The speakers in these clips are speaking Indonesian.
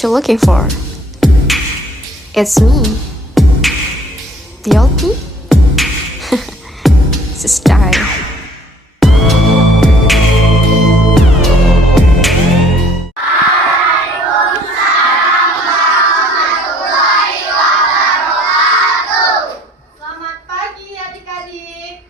what you're looking for. It's me, the old me. It's a style. Selamat pagi adik-adik.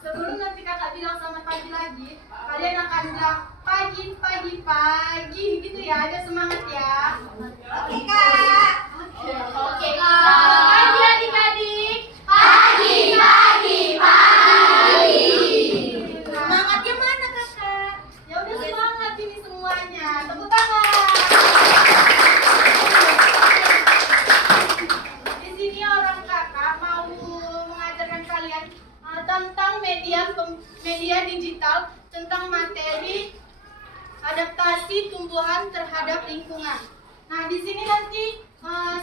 Sebelum nanti kakak bilang selamat pagi lagi, kalian akan bilang pagi, pagi, pagi gitu ya, ada semangat ya. Oke kak. Oke kak. Selamat pagi adik-adik. Pagi, pagi, pagi. Semangatnya mana kakak? Ya udah semangat ini semuanya. Tepuk tangan. Di sini orang kakak mau mengajarkan kalian tentang media digital, tentang materi adaptasi tumbuhan terhadap lingkungan. Nah, di sini nanti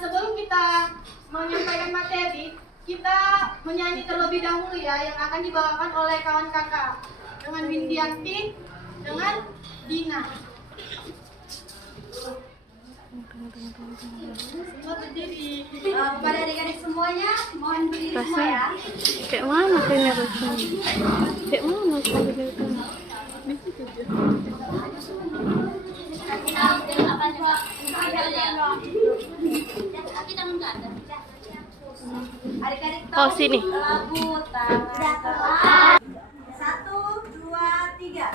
sebelum kita menyampaikan materi, kita menyanyi terlebih dahulu ya, yang akan dibawakan oleh kawan kakak dengan Windianti, dengan Dina. Semua berdiri. Kepada adik-adik semuanya, mohon berdiri semua ya. Kayak mana kayaknya rasanya? Kayak mana kayaknya? Adik-adik Oh, sini. lagu tangan. 1, 2, 3.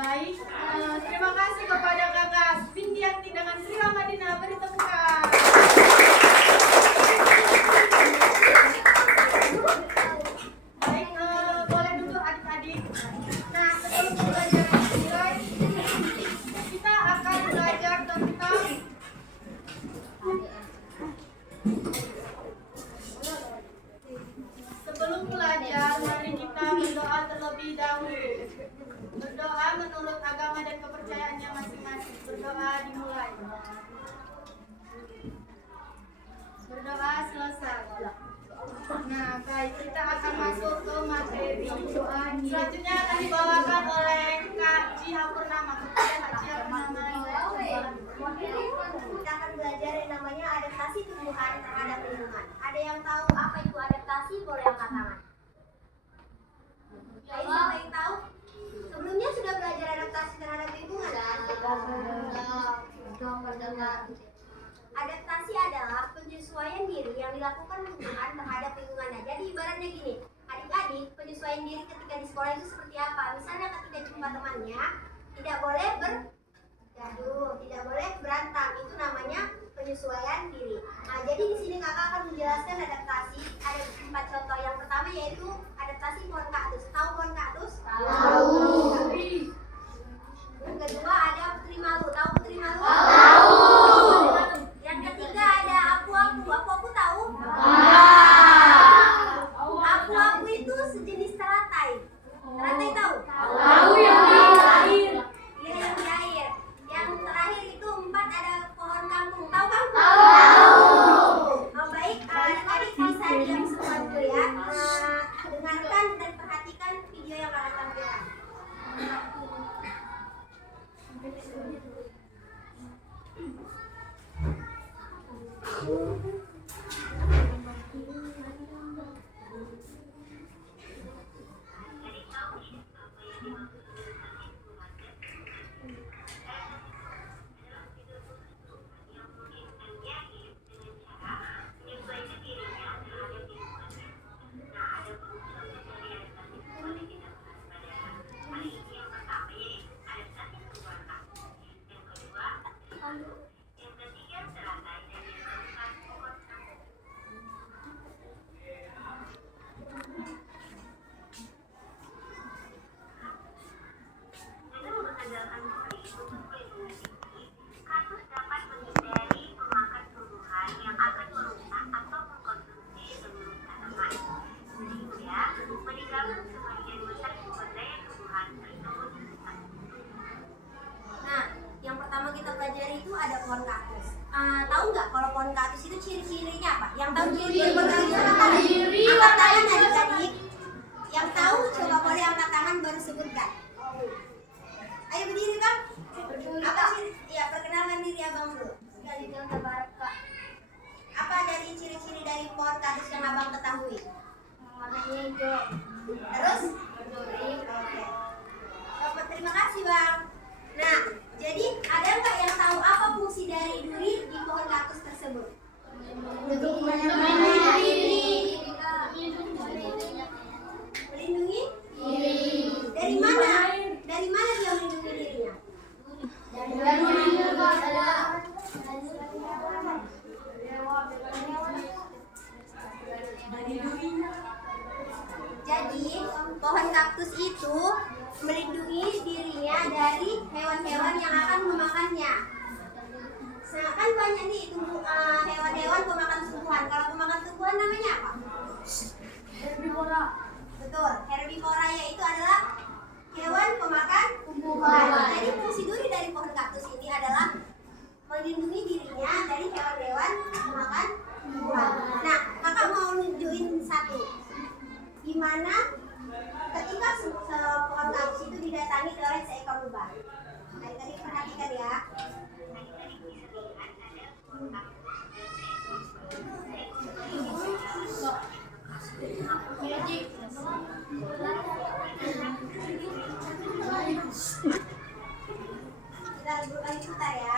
Baik, terima kasih kepada kakak Windianti dengan Sri Ramadina, beri tepukan. Baik, boleh duduk adik-adik. Nah, sebelum pembelajaran dimulai, kita akan belajar tentang sebelum belajar, mari kita berdoa terlebih dahulu. Berdoa menurut agama dan kepercayaannya masing-masing. Berdoa dimulai. Berdoa selesai. Nah, baik, kita akan masuk ke materi doa. Selanjutnya akan dibawakan oleh Kak Jiha Purnama. Kepada Kak Jiha Purnama. Kita akan belajar yang namanya adaptasi tumbuhan terhadap lingkungan. Ada yang tahu apa itu adaptasi? Boleh angkat tangan. Baik, siapa yang tahu? Sebelumnya sudah belajar adaptasi terhadap lingkungan kan? Adaptasi adalah penyesuaian diri yang dilakukan tumbuhan terhadap lingkungannya. Jadi ibaratnya gini, adik-adik, penyesuaian diri ketika di sekolah itu seperti apa? Misalnya ketika jumpa temannya, tidak boleh bergaduh, tidak boleh berantem. Itu namanya penyesuaian diri. Nah, jadi di sini kakak akan menjelaskan adaptasi. Ada 4 contoh. Yang pertama yaitu adaptasi pohon kaktus. Tahu pohon kaktus? Tahu. Yang kedua ada putri malu. Tahu putri malu? Tahu. Yang ketiga ada apu-apu. Apu-apu tahu? Apu-apu itu sejenis teratai. Teratai tahu? Tahu yang di air. Iya, yang di air. Yang terakhir itu 4 ada pohon kangkung. Tahu kangkung? Oh, baik, adik-adik bisa diam semua dulu ya. Dengarkan dan perhatikan video yang akan tampilkan. Nah, yang pertama kita pelajari itu ada pohon kaktus. Tahu nggak kalau pohon kaktus itu ciri-cirinya apa? Yang tahu ciri-ciri pohon kaktus apa? Angkat tangan adik-adik. Yang tahu coba boleh angkat tangan baru sebutkan. Ayo berdiri bang. Apa ciri? Ya perkenalkan diri abang dulu. Apa dari ciri-ciri dari pohon kaktus yang abang ketahui? Warnanya hijau. Terus? Oke. Dapat, terima kasih bang. Nah, jadi ada nggak yang tahu apa fungsi dari duri di pohon kaktus tersebut? Melindungi? Dari mana? Dari mana dia melindungi dirinya? Jadi, pohon kaktus itu melindungi dirinya dari hewan-hewan yang akan memakannya. Nah, kan banyak nih hewan-hewan pemakan tumbuhan. Kalau pemakan tumbuhan namanya apa? Herbivora. Betul, herbivora yaitu adalah hewan pemakan tumbuhan. Jadi fungsi duri dari pohon kaktus ini adalah melindungi dirinya dari hewan-hewan pemakan tumbuhan. Nah, kakak mau nunjukin satu. Gimana ketika pohon kaktus itu didatangi oleh seekor lebah. Nah, tadi perhatikan ya. Kita lagi putar ya.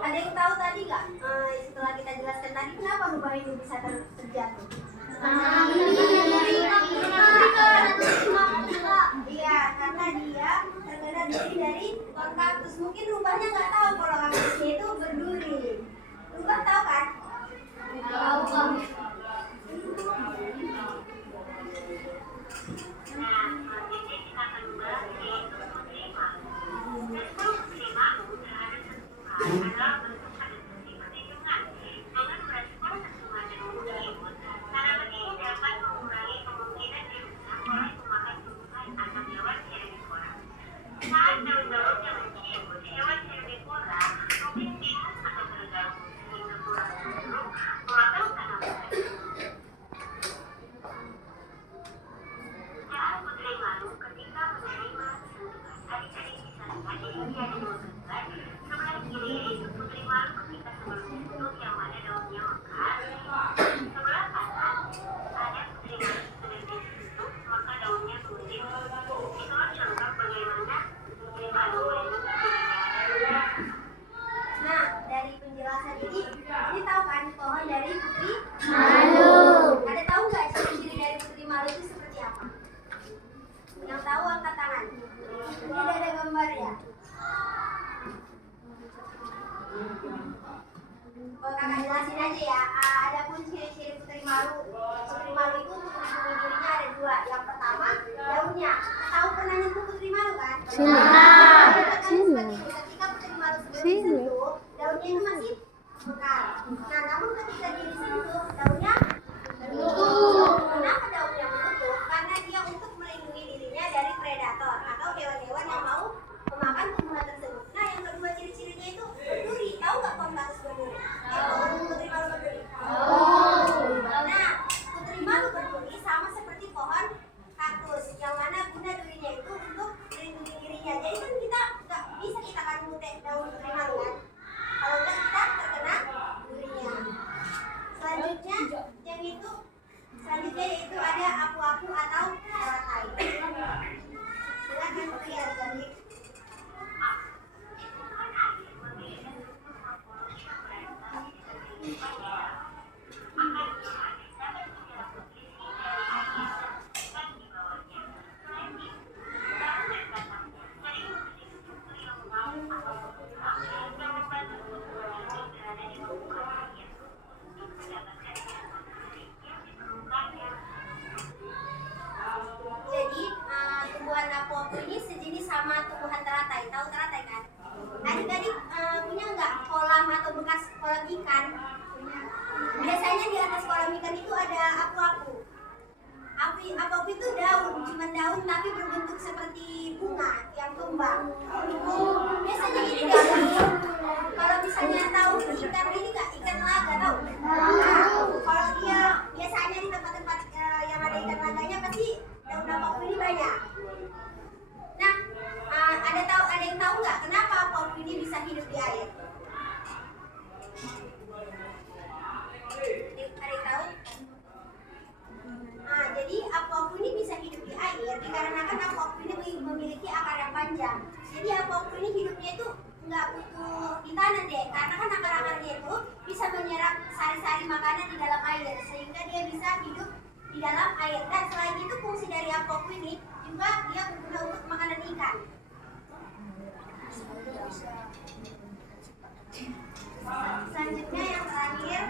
Ada yang tahu tadi nggak? Setelah kita jelaskan tadi, kenapa lubang itu bisa terjatuh? Iya, karena dia terkena duri dari pohon kaktus. Mungkin lubangnya nggak tahu kalau kaktusnya itu berduri. Lubang tahu kan? Tahu. Kakak jelasin aja ya. Adapun ciri-ciri putri malu. Putri malu itu untuk melindungi dirinya ada dua. Yang pertama, daunnya. Tahu pernah nyentuh putri malu kan? Sini. Sini. Ketika putri malu sudah disentuh, daunnya itu masih mekar. Nah, namun ketika dia disentuh, daunnya menutup. Kenapa daunnya menutup? Karena dia untuk melindungi dirinya dari predator atau hewan-hewan yang mau memakan tumbuhan tersebut. Nah, yang kedua ciri-cirinya itu berduri. Tahu nggak pohon kaktus berduri? Putri malu berduri. Nah, putri malu berduri sama seperti pohon kaktus, yang mana guna durinya itu untuk melindungi dirinya. Jadi kan kita nggak bisa kita kan mutek daun putri malu kan? Kalau nggak kita terkena durinya. Selanjutnya yaitu ada apu-apu atau teratai. Silakan pria dari tumbuhan apu-apu ini sejenis sama tumbuhan teratai. Tahu teratai kan? Adik-adik punya nggak kolam atau bekas kolam ikan? Biasanya di atas kolam ikan itu ada apu-apu. Apu-apu itu daun, cuma daun tapi berbentuk seperti bunga yang kembang. Biasanya ini daun. Kalau misalnya tahu ikan ini nggak, ikan laga tahu? Nah, kalau dia biasanya di tempat-tempat yang ada ikan laganya pasti daun apu-apu ini banyak. Nah, ada yang tahu nggak kenapa apu-apu ini bisa hidup di air? Ada yang tahu? Nah, jadi apu-apu ini bisa hidup di air dikarenakan apu-apu ini memiliki akar yang panjang. Jadi apu-apu ini hidupnya itu nggak butuh ditanam deh, karena kan akar-akarnya itu bisa menyerap sari-sari makanan di dalam air, sehingga dia bisa hidup di dalam air. Dan selain itu fungsi dari apu-apu ini juga dia berguna untuk makanan ikan. Selanjutnya yang terakhir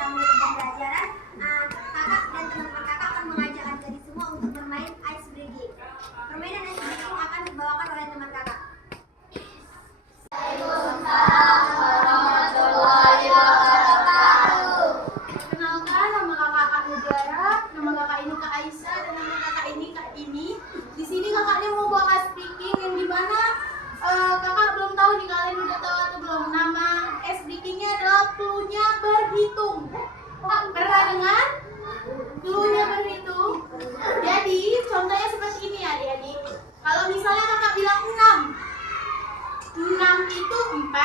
kita mulai pembelajaran, kakak dan teman-teman kakak akan mengajak adik-adik semua untuk bermain ice breaking. Permainan ice breaking akan dibawakan oleh teman kakak. Kenalkan, nama kakak Kak Mutiara, nama kakak ini Kak Aisyah, dan nama kakak ini Kak Ini. Di sini kakaknya mau bawa ice breaking yang dimana kakak belum tahu nih, kalian udah tahu atau belum? Nama ice breakingnya adalah cluenya berhitung. Pernah dengar? Cluenya berhitung. Jadi contohnya seperti ini ya adik-adik. Kalau misalnya kakak bilang 6 itu 4,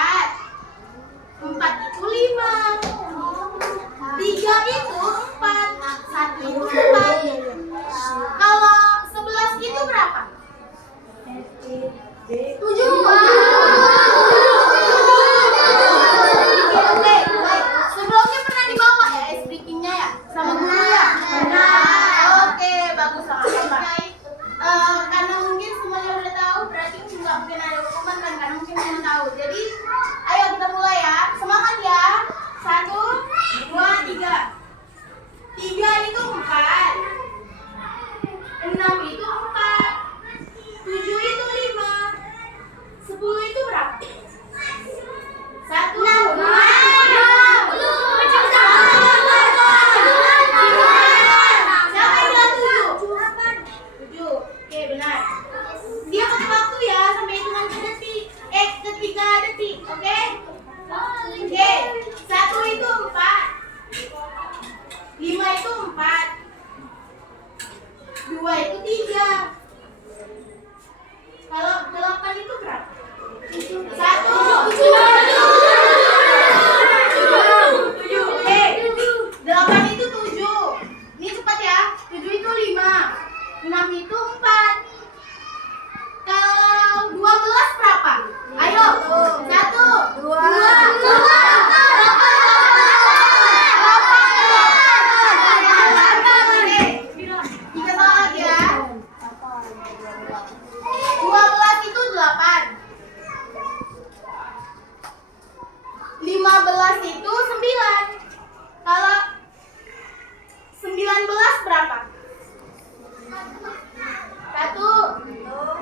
4 itu 5, 3 itu 4, 1 itu 4. Kalau 11 itu berapa? 7. Oke, baik. Sebelumnya pernah dibawa ya ice breakingnya ya? Sama guru ya? Benar. Oke, bagus sangat baik. Karena mungkin semuanya udah tahu, berarti nggak mungkin ada hukuman kan? Karena mungkin belum tahu. Jadi, ayo kita mulai ya. Semangat ya. 1, 2, 3. 3 itu 4. 6 itu 4. 7 itu 5. 10 itu berapa? 1, 2, 7. Oke, benar. Dia pakai waktu ya, sampai hitungan ke detik. Ke 3 detik, oke? Oke, 1 itu 4. 5 itu 4. 2 itu 3. Kalau 8 itu berapa? 1. 7. Oke. 8 itu 7. Ini cepat ya. 7 itu 5. 6 itu 4. Kalau 12 berapa? Ayo. 1, 2, 15 itu 9. Kalau 19 berapa? 1, 2,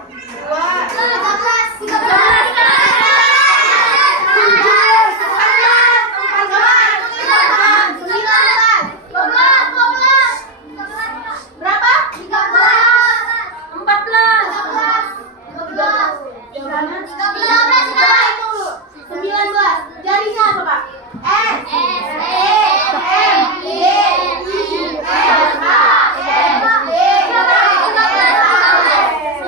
jadinya apa Pak? S, T, M, Y, I, F, A, M, D,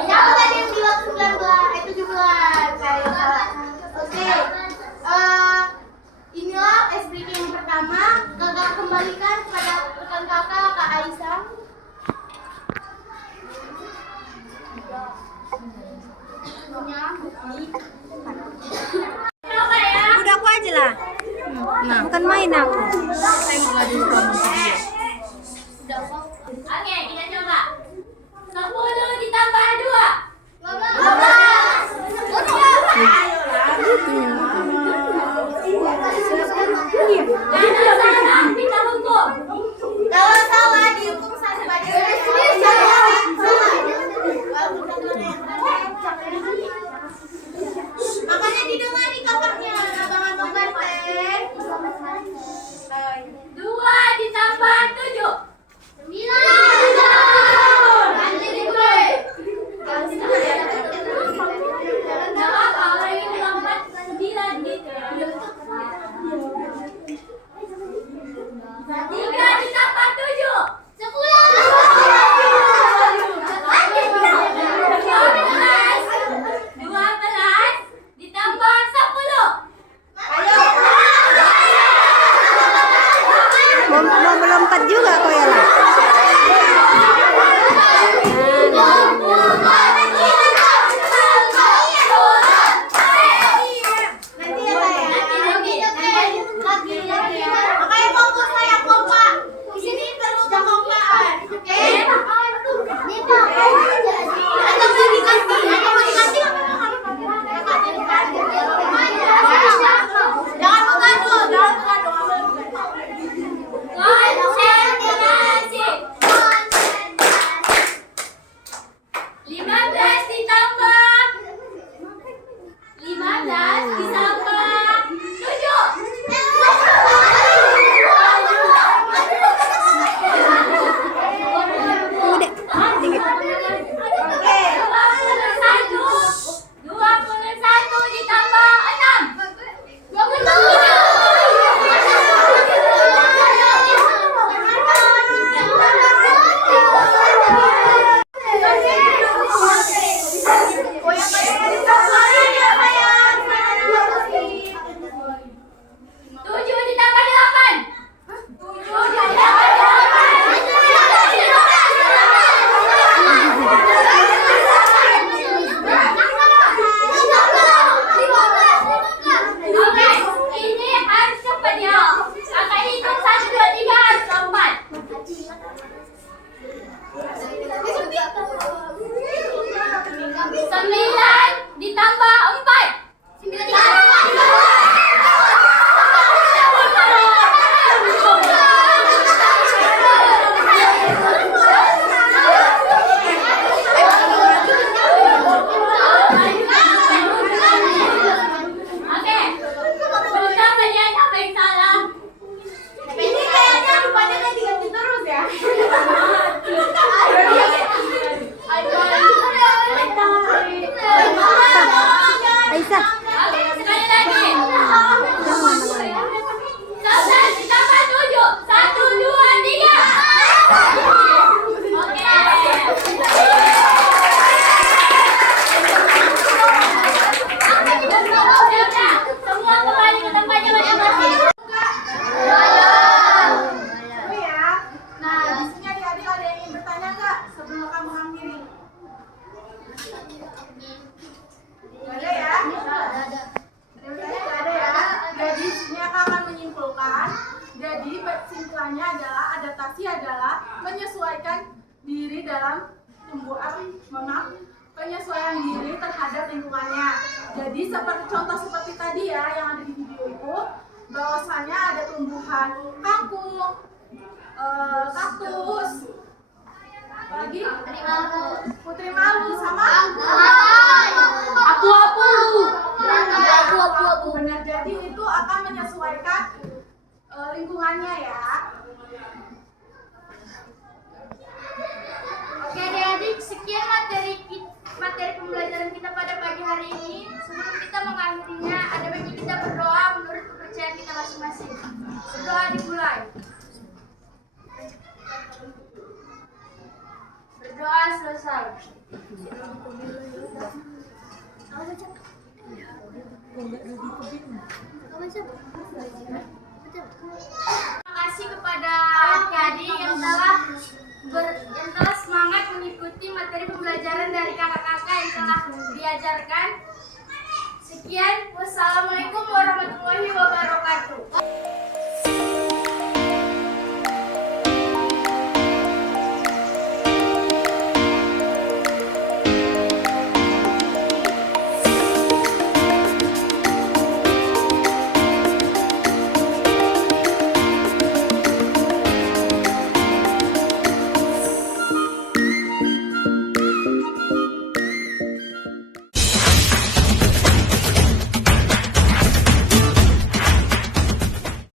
siapa tadi yang bilang 19? 17. Ayo Pak. Oke. Inilah ice breaking yang pertama. Kakak kembalikan kepada rekan kakak, Kak Aisyah. Udah aku aja lah. Bukan main aku. Oke, kita coba. 10 ditambah 2. 12. Kalau salah, kita hukum. Kalau salah dihukum satu baju. Makanya didengari kakaknya, abang-abang banteng. 2 ditambah 7. 9. Nanti gue. Gak apa-apa, kalau ingin tambah 9 gitu. 3 ditambah 7. 12 ditambah 10. Mau melompat juga kau ya lah. Makanya fokus saya kompak. Di sini terus jaga kompaan. Oke? Ada mau dikasih? Ada mau dikasih? Jangan mengadu, jangan mengadu. kesimpulannya adalah adaptasi adalah menyesuaikan diri dalam penyesuaian diri terhadap lingkungannya. Jadi seperti contoh seperti tadi ya yang ada di video itu, bahwasannya ada tumbuhan kangkung, kaktus, lagi putri malu sama apu-apu. Benar, jadi itu akan menyesuaikan lingkungannya ya. Oke adik-adik, sekian materi pembelajaran kita pada pagi hari ini. Sebelum kita mengakhirinya, ada baiknya kita berdoa menurut kepercayaan kita masing-masing. Berdoa dimulai. Berdoa selesai. Terima kasih kepada adik-adik yang telah semangat mengikuti materi pembelajaran dari kakak-kakak yang telah diajarkan. Sekian.